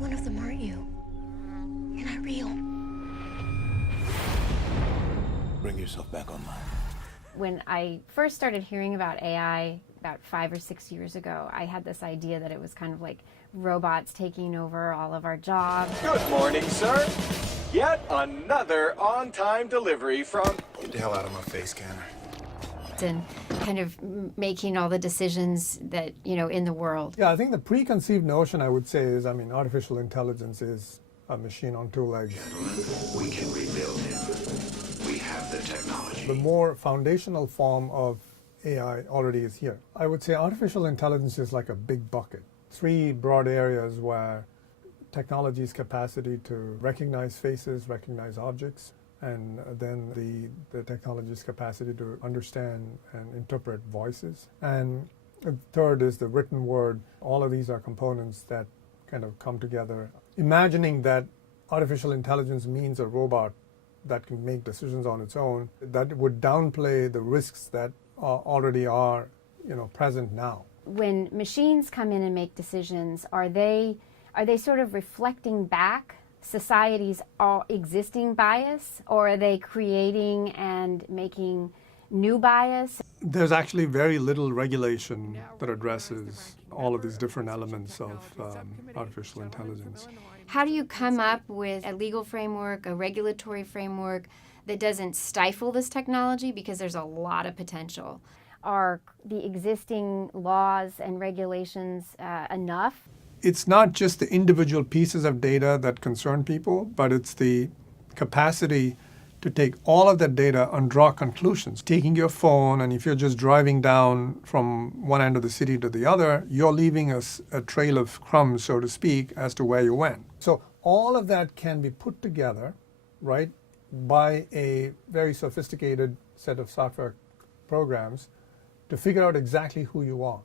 one of them, aren't you? You're not real. Bring yourself back online. When I first started hearing about AI about 5 or 6 years ago, I had this idea that it was kind of like robots taking over all of our jobs. Good morning, sir. Yet another on-time delivery from... Get the hell out of my face, Scanner. And kind of making all the decisions that, in the world. Yeah, I think the preconceived notion, I would say, is, artificial intelligence is a machine on two legs. We can rebuild him. We have the technology. The more foundational form of AI already is here. I would say artificial intelligence is like a big bucket. 3 broad areas where technology's capacity to recognize faces, recognize objects, and then the technology's capacity to understand and interpret voices. And the third is the written word. All of these are components that kind of come together. Imagining that artificial intelligence means a robot that can make decisions on its own, that would downplay the risks that already are, present now. When machines come in and make decisions, are they sort of reflecting back society's all existing bias, or are they creating and making new bias? There's actually very little regulation that addresses all of these different elements of artificial intelligence. How do you come up with a legal framework, a regulatory framework that doesn't stifle this technology, because there's a lot of potential? Are the existing laws and regulations enough? It's not just the individual pieces of data that concern people, but it's the capacity to take all of that data and draw conclusions. Taking your phone, and if you're just driving down from one end of the city to the other, you're leaving a trail of crumbs, so to speak, as to where you went. So all of that can be put together, right, by a very sophisticated set of software programs to figure out exactly who you are,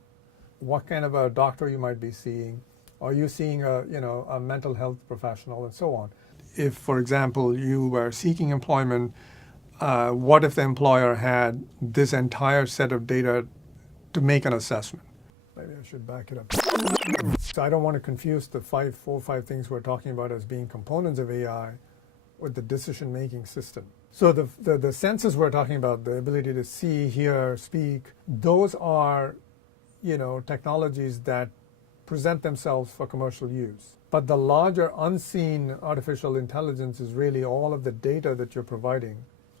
what kind of a doctor you might be seeing. Are you seeing a mental health professional, and so on? If, for example, you were seeking employment, what if the employer had this entire set of data to make an assessment? Maybe I should back it up. So I don't want to confuse the 4 or 5 things we're talking about as being components of AI with the decision-making system. So the senses we're talking about, the ability to see, hear, speak, those are, technologies that present themselves for commercial use. But the larger unseen artificial intelligence is really all of the data that you're providing.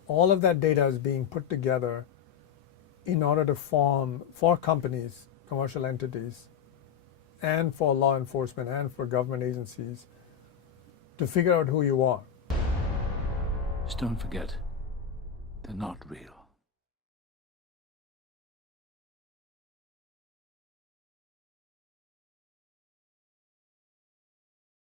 All of that data is being put together in order to form, for companies, commercial entities, and for law enforcement and for government agencies, to figure out who you are. Just don't forget, they're not real.